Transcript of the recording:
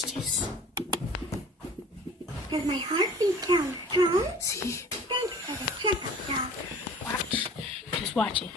Watch this. Does my heartbeat sound strong? See? Thanks for the checkup, Doc. Watch. Just watch it.